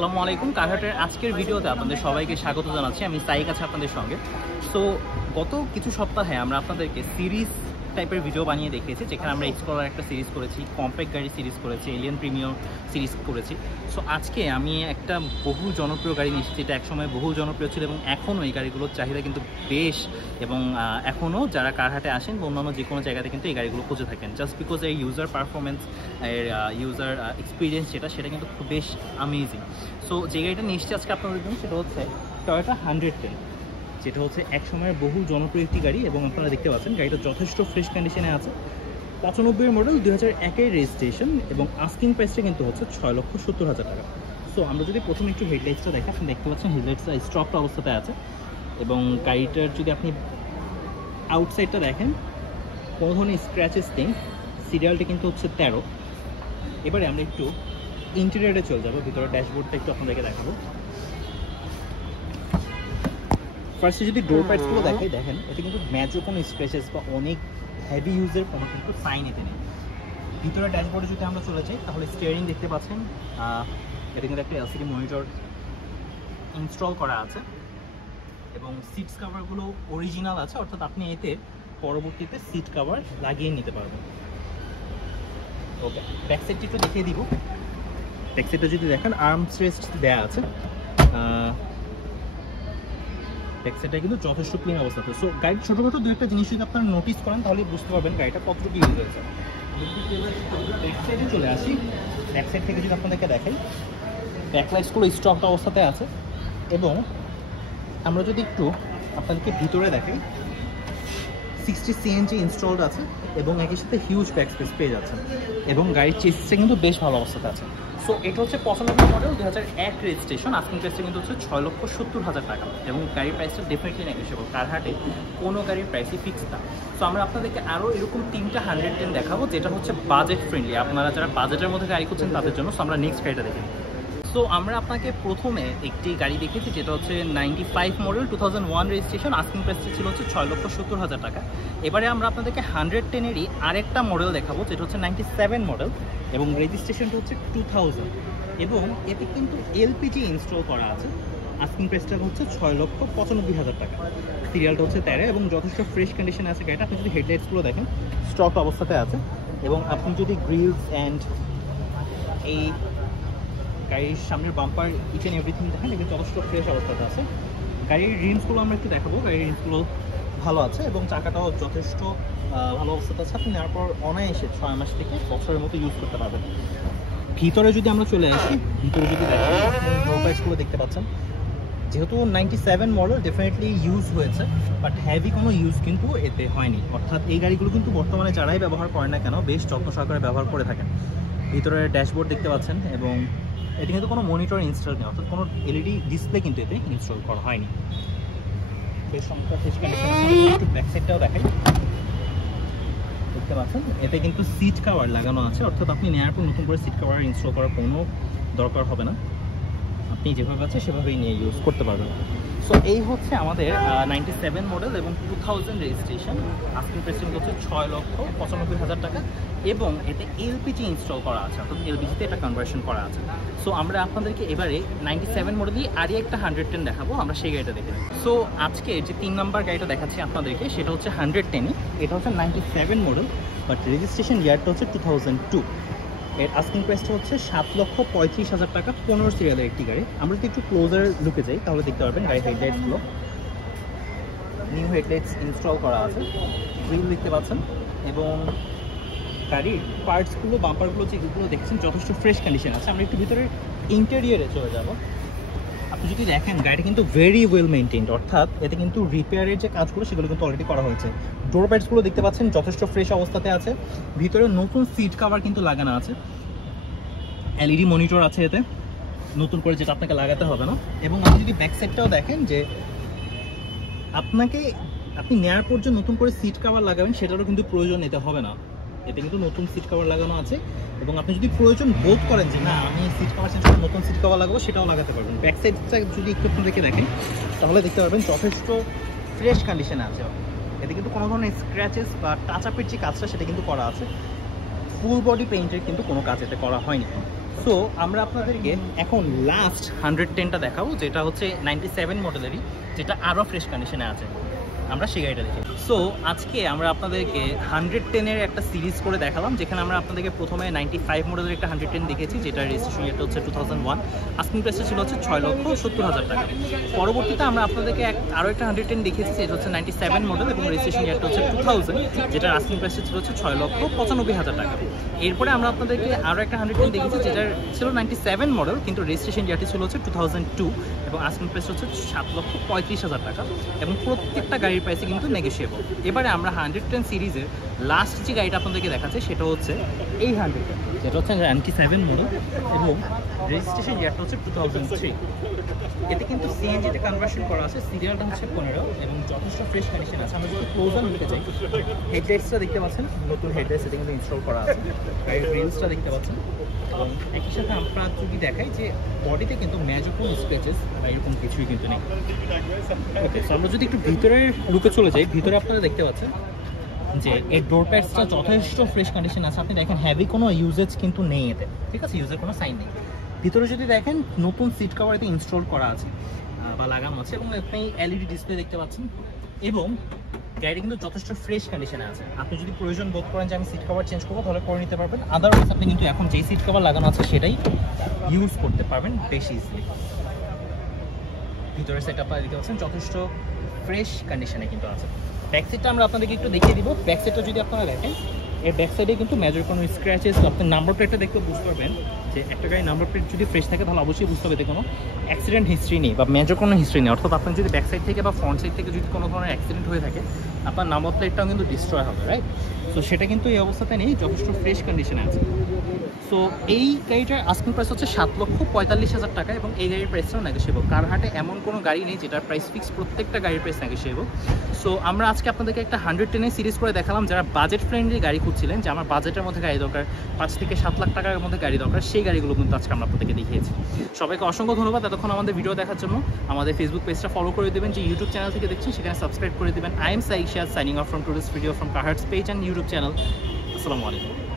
আসসালামু আলাইকুম। কারহাটের আজকের ভিডিওতে আপনাদের সবাইকে স্বাগত জানাচ্ছি। আমি সাইক আছি আপনাদের সঙ্গে। সো গত কিছু সপ্তাহে আমরা আপনাদেরকে সিরিজ টাইপের ভিডিও বানিয়ে দেখিয়েছি, যেখানে আমরা এক্সপ্লোরার একটা সিরিজ করেছি, কম্প্যাক্ট গাড়ি সিরিজ করেছি, এলিয়ান প্রিমিয়ার সিরিজ করেছি। সো আজকে আমি একটা বহু জনপ্রিয় গাড়ি নিয়ে এসেছি, যেটা একসময় বহু জনপ্রিয় ছিল এবং এখনও এই গাড়িগুলোর চাহিদা কিন্তু বেশ, এবং এখনও যারা কারহাটে আসেন বা অন্যান্য যে কোনো জায়গাতে কিন্তু এই গাড়িগুলো খুঁজে থাকেন, জাস্ট বিকজ এর ইউজার পারফরমেন্স, এর ইউজার এক্সপিরিয়েন্স সেটা কিন্তু খুব বেশ আমেজিং। সো যে গাড়িটা নিয়ে এসেছি আজকে আপনাদের জন্য সেটা হচ্ছে টয়োটা 110, যেটা হচ্ছে এক সময়ের বহু জনপ্রিয় একটি গাড়ি। এবং আপনারা দেখতে পাচ্ছেন গাড়িটা যথেষ্ট ফ্রেশ কন্ডিশনে আছে। 95 মডেল, 2001-এর রেজিস্ট্রেশন, এবং আস্কিং প্রাইসটা কিন্তু হচ্ছে 6,70,000 টাকা। সো আমরা যদি প্রথমে একটু হেডলাইটসটা দেখি, আপনি দেখতে পাচ্ছেন হেডলাইটসটা স্টকড অবস্থাতে আছে। এবং গাড়িটার যদি আপনি আউটসাইডটা দেখেন, কোনো ধরনের স্ক্র্যাচেস নেই। সিরিয়ালটা কিন্তু হচ্ছে 13। এবারে আমরা একটু ইন্টেরিয়রে চলে যাবো, ভিতরে ড্যাশবোর্ডটা একটু আপনাদেরকে দেখাবো। ফার্স্টে যদি ডোর প্যাডসগুলো দেখাই, দেখেন এটা কিন্তু ম্যাজর কোনো স্ক্র্যাচেস বা অনেক হেভি ইউজের কোনো কিন্তু সাইন এতে নেই। ভিতরে ড্যাশবোর্ডে যদি আমরা চলে যাই, তাহলে স্টিয়ারিং দেখতে পাচ্ছেন, এটা কিন্তু একটা এলসিডি মনিটর ইনস্টল করা আছে। এবং সিটস কাভারগুলো অরিজিনাল আছে, অর্থাৎ আপনি এতে পরবর্তীতে সিট কাভার লাগিয়ে নিতে পারবেন। ওকে, ব্যাক সাইডটি একটু দেখিয়ে দিব। ব্যাক সাইডটা যদি দেখেন, আর্মস রেস্ট দেওয়া আছে। ব্যাক সাইডটা কিন্তু যথেষ্ট ক্লিন অবস্থাতে। সো গাড়ির ছোটোখাটো দু একটা জিনিস যদি আপনারা নোটিস করেন, তাহলে বুঝতে পারবেন গাড়িটা কতটুকু ইউজ হয়েছে। ব্যাক সাইডে চলে আসি, ব্যাক সাইড থেকে যদি আপনাদেরকে দেখাই, ব্যাকলাইটসগুলো স্টকড অবস্থাতে আছে। এবং আমরা যদি একটু আপনাদেরকে ভিতরে দেখাই, 60 CNG ইনস্টলড আছে এবং একই সাথে হিউজ ব্যাক স্পেস পেয়ে যাচ্ছেন। এবং গাড়ির চেসিসটা কিন্তু বেশ ভালো অবস্থাতে আছে। সো এটা হচ্ছে 95 মডেল, 2001 রেজিস্ট্রেশন। আস্কিং প্রাইসটা কিন্তু হচ্ছে 6,70,000 টাকা। এবং গাড়ির প্রাইসটা ডেফিনেটলি নেগোশিয়েবল, কারহাটে কোনো গাড়ির প্রাইসই ফিক্স না। সো আমরা আপনাদেরকে আরও এরকম 3টা 110 দেখাবো, যেটা হচ্ছে বাজেট ফ্রেন্ডলি, আপনারা যারা বাজেটের মধ্যে গাড়ি করছেন তাদের জন্য। সো আমরা নেক্সট গাড়িটা দেখি। সো আমরা আপনাকে প্রথমে একটি গাড়ি দেখেছি, যেটা হচ্ছে 95 মডেল, 2001 রেজিস্ট্রেশন। আস্কিং প্রাইসটা ছিল হচ্ছে 6,70,000 টাকা। এবারে আমরা আপনাদেরকে 110-এরই আরেকটা মডেল দেখাবো, যেটা হচ্ছে 97 মডেল এবং রেজিস্ট্রেশনটা হচ্ছে 2000। এবং এতে কিন্তু এলপিজি ইনস্টল করা আছে। আস্কিং প্রাইসটা হচ্ছে 6,95,000 টাকা। সিরিয়ালটা হচ্ছে 13 এবং যথেষ্ট ফ্রেশ কন্ডিশনে আছে গাড়িটা। আপনি যদি হেডলাইটসগুলো দেখেন, স্টক অবস্থাতে আছে। এবং আপনি যদি গ্রিলস অ্যান্ড এই গাড়ির সামনের বাম্পার, ইচ অ্যান্ড এভরিথিং দেখেন, এগুলো যথেষ্ট ফ্রেশ অবস্থাতে আছে। গাড়ির রিমসগুলো আমরা একটু দেখাবো। গাড়ির রিমসগুলো ভালো আছে এবং চাকাটাও যথেষ্ট ভালো অবস্থাতে আছে। আপনি নেওয়ার পর অনায়াসে 6 মাস থেকে বছরের মতো ইউজ করতে পারবেন। ভিতরে যদি আমরা চলে আসি, ভিতরে যদি দেখেন, আপনি ডোরপ্যাডসগুলো দেখতে পাচ্ছেন। যেহেতু 97 মডেল, ডেফিনেটলি ইউজ হয়েছে, বাট হেভি কোনো ইউজ কিন্তু এতে হয়নি। অর্থাৎ এই গাড়িগুলো কিন্তু বর্তমানে যারাই ব্যবহার করেন না কেন, বেশ যত্ন সহকারে ব্যবহার করে থাকেন। ভিতরে ড্যাশবোর্ড দেখতে পাচ্ছেন এবং এতে কিন্তু কোনো মনিটর ইনস্টল নেই, অর্থাৎ কোনো এলইডি ডিসপ্লে কিন্তু এতে ইনস্টল করা হয়নি। বেশ চমৎকার ফ্রেশ কন্ডিশন আছে। একটু ব্যাক সাইডটাও দেখাই, দেখতে পাচ্ছেন এতে কিন্তু সিট কভার লাগানো আছে, অর্থাৎ আপনি নেওয়ার পর নতুন করে সিট কভার ইনস্টল করার কোনো দরকার হবে না। আপনি যেভাবে আছে সেভাবেই নিয়ে ইউজ করতে পারবেন। সো এই হচ্ছে আমাদের 97 মডেল এবং 2000 রেজিস্ট্রেশন। আস্কিং প্রাইস হচ্ছে 6,95,000 টাকা। এবং এতে এলপিজি ইনস্টল করা আছে, অর্থাৎ এলপিজিতে এটা কনভার্সন করা আছে। সো আমরা আপনাদেরকে এবারে 97 মডেলই আরই একটা 110 দেখাবো, আমরা সেই গাড়িটা দেখে নিই। সো আজকে যে 3 নাম্বার গাড়িটা দেখাচ্ছি আপনাদেরকে, সেটা হচ্ছে 110ই। এটা হচ্ছে 97 মডেল, বাট রেজিস্ট্রেশন ইয়ারটা হচ্ছে 2002। এর আস্কিং প্রাইসটা হচ্ছে 7,35,000 টাকা। 15 সিরিয়ালের একটি গাড়ি। আমরা যদি একটু ক্লোজার লুকে যাই, তাহলে দেখতে পারবেন গাড়ির হেডলাইটসগুলো নিউ হেডলাইটস ইনস্টল করা আছে, গ্রিল দেখতে পাচ্ছেন। এবং গাড়ির পার্টসগুলো, বাম্পারগুলো যেগুলো দেখছেন, যথেষ্ট ফ্রেশ কন্ডিশন আছে। আমরা একটু ভিতরে ইন্টেরিয়রে চলে যাব। আপনি যদি দেখেন, গাড়িটা কিন্তু ভেরি ওয়েল মেনটেইনড, অর্থাৎ এতে কিন্তু রিপেয়ারের যে কাজগুলো সেগুলো কিন্তু অলরেডি করা হয়েছে। ডোর প্যাডসগুলো দেখতে পাচ্ছেন যথেষ্ট ফ্রেশ অবস্থাতে আছে। ভিতরে নতুন সিট কভার কিন্তু লাগানো আছে, এলইডি মনিটর আছে এতে, নতুন করে, যেটা আপনাকে লাগাতে হবে না। এবং আপনি যদি ব্যাক সাইডটাও দেখেন, যে আপনি নেওয়ার পর যে নতুন করে সিট কভার লাগাবেন সেটারও কিন্তু প্রয়োজন নিতে হবে না। এতে কিন্তু নতুন সিট কভার লাগানো আছে। এবং আপনি যদি প্রয়োজন বোধ করেন যে না, আমি সিট কভার চেঞ্জ করে নতুন সিট কভার লাগাবো, সেটাও লাগাতে পারবেন। ব্যাক সাইডটা যদি একটু আপনাদেরকে দেখেন, তাহলে দেখতে পারবেন যথেষ্ট ফ্রেশ কন্ডিশনে আছে। এতে কিন্তু কোনো ধরনের স্ক্র্যাচেস বা টাচ আপের যে কাজটা সেটা কিন্তু করা আছে। ফুল বডি পেইন্টের কিন্তু কোনো কাজ এতে করা হয়নি। সো আমরা আপনাদেরকে এখন লাস্ট 110টা দেখাবো, যেটা হচ্ছে 97 মডেলেরই, যেটা আরও ফ্রেশ কন্ডিশনে আছে। আমরা সেই গাড়িটা দেখি। সো আজকে আমরা আপনাদেরকে 110-এর একটা সিরিজ করে দেখালাম, যেখানে আমরা আপনাদেরকে প্রথমে 95 মডেলের একটা 110 দেখেছি, যেটা রেজিস্ট্রেশন এটা হচ্ছে 2001, আস্কিং প্রাইসটা ছিল হচ্ছে 6,70,000 টাকা। পরবর্তীতে আমরা আপনাদেরকে আরও একটা 110 দেখিয়েছি, যেটা হচ্ছে 97 মডেল এবং রেজিস্ট্রেশন এটা হচ্ছে 2000, যেটার আস্কিং প্রাইসটা ছিল হচ্ছে 6,95,000 টাকা। এরপরে আমরা আপনাদেরকে আরও একটা 110 দেখেছি, যেটা ছিল 97 মডেল, কিন্তু রেজিস্ট্রেশন ইয়ারটি ছিল হচ্ছে 2002 এবং আস্কিং প্রাইস হচ্ছে 7,35,000 টাকা, এবং প্রত্যেকটা গাড়ির প্রাইসে কিন্তু নেগোশিয়েবল। এবারে আমরা 110 সিরিজের লাস্ট যে গাড়িটা আপনাদেরকে দেখাচ্ছে সেটা হচ্ছে এই 110, যেটা হচ্ছে 97 মডেল এবং রেজিস্ট্রেশন ইয়ারটা হচ্ছে 2003। এতে কিন্তু সিএনজিতে কনভার্সন করা আছে, সিরিয়ালটা হচ্ছে 15 এবং যথেষ্ট ফ্রেশ কন্ডিশন আছে। আমরা যদি ক্লোজার নিতে চাই, হেডলাইটসটা দেখতে পাচ্ছেন, নতুন হেডলাইটস এতে কিন্তু ইনস্টল করা আছে, গাড়ির রিলসটা দেখতে পাচ্ছেন। এবং একই সাথে আমরা যদি দেখাই যে বডিতে কিন্তু মেজর কোনো স্ক্র্যাচেস বা এরকম কিছুই কিন্তু নেই। ওকে, সো আমরা যদি একটু ভিতরের লুকে চলে যাই, ভিতরে আপনারা দেখতে পাচ্ছেন যে এর ডোর প্যাডসটা যথেষ্ট ফ্রেশ কন্ডিশন আছে। আপনি দেখেন হ্যাভি কোনো ইউজেজ কিন্তু নেই এতে, ঠিক আছে, ইউজের কোনো সাইন নেই। ভিতরে যদি দেখেন নতুন সিট কভার এতে ইনস্টল করা আছে বা লাগানো আছে, এবং আপনি এলইডি ডিসপ্লে দেখতে পাচ্ছেন, এবং গাড়িটা কিন্তু যথেষ্ট ফ্রেশ কন্ডিশনে আছে। আপনি যদি প্রয়োজন বোধ করেন যে আমি সিট কভার চেঞ্জ করবো, তাহলে করে নিতে পারবেন। আদারওয়াইজ আপনি কিন্তু এখন যেই সিট কভার লাগানো আছে সেটাই ইউজ করতে পারবেন বেশি ইজিলি। ভিতরে সেট আপনারা দেখতে পাচ্ছেন যথেষ্ট ফ্রেশ কন্ডিশনে কিন্তু আছে। ব্যাক সাইডটা আমরা আপনাদেরকে একটু দেখিয়ে দিব। ব্যাক সাইডটা যদি আপনারা দেখেন, এর ব্যাক সাইডে কিন্তু মেজর কোনো স্ক্র্যাচেস, আপনি নাম্বার প্লেটটা দেখতে বুঝতে পারবেন যে একটা গাড়ির নাম্বার প্লেট যদি ফ্রেশ থাকে তাহলে অবশ্যই বুঝতে হবে কোনো অ্যাক্সিডেন্ট হিস্ট্রি নেই বা মেজর কোনো হিস্ট্রি নেই। অর্থাৎ আপনার যদি ব্যাক সাইড থেকে বা ফ্রন্ট সাইড থেকে যদি কোনো ধরনের অ্যাক্সিডেন্ট হয়ে থাকে, আপনার নাম্বার প্লেটটাও কিন্তু ডিস্ট্রয় হবে, রাইট? সো সেটা কিন্তু এই অবস্থাতে নেই, যথেষ্ট ফ্রেশ কন্ডিশনে আছে। সো এই গাড়িটার আস্কিং প্রাইস হচ্ছে 7,45,000 টাকা, এবং এই গাড়ির প্রাইসটাও নেগোশিয়েবল। কারহাটে এমন কোনো গাড়ি নেই যেটার প্রাইস ফিক্স, প্রত্যেকটা গাড়ির প্রাইস নেগোশিয়েবল। সো আমরা আজকে আপনাদেরকে একটা 110-এর সিরিজ করে দেখালাম। যারা বাজেট ফ্রেন্ডলি গাড়ি খুঁজছিলেন, যে আমার বাজেটের মধ্যে গাড়ি দরকার, 5 থেকে 7 লাখ টাকার মধ্যে গাড়ি দরকার, সেই গাড়িগুলো কিন্তু আজকে আমরা আপনাদেরকে দেখিয়েছি। সবাইকে অসংখ্য ধন্যবাদ এতক্ষণ আমাদের ভিডিও দেখার জন্য। আমাদের ফেসবুক পেজটা ফলো করে দেবেন, যে ইউটিউব চ্যানেল থেকে দেখছেন সেখানে সাবস্ক্রাইব করে দেবেন। I am Saik Shah, signing off from tourist video from কারহাটস পেজ অ্যান্ড ইউটিউব চ্যানেল। আসসালামু আলাইকুম।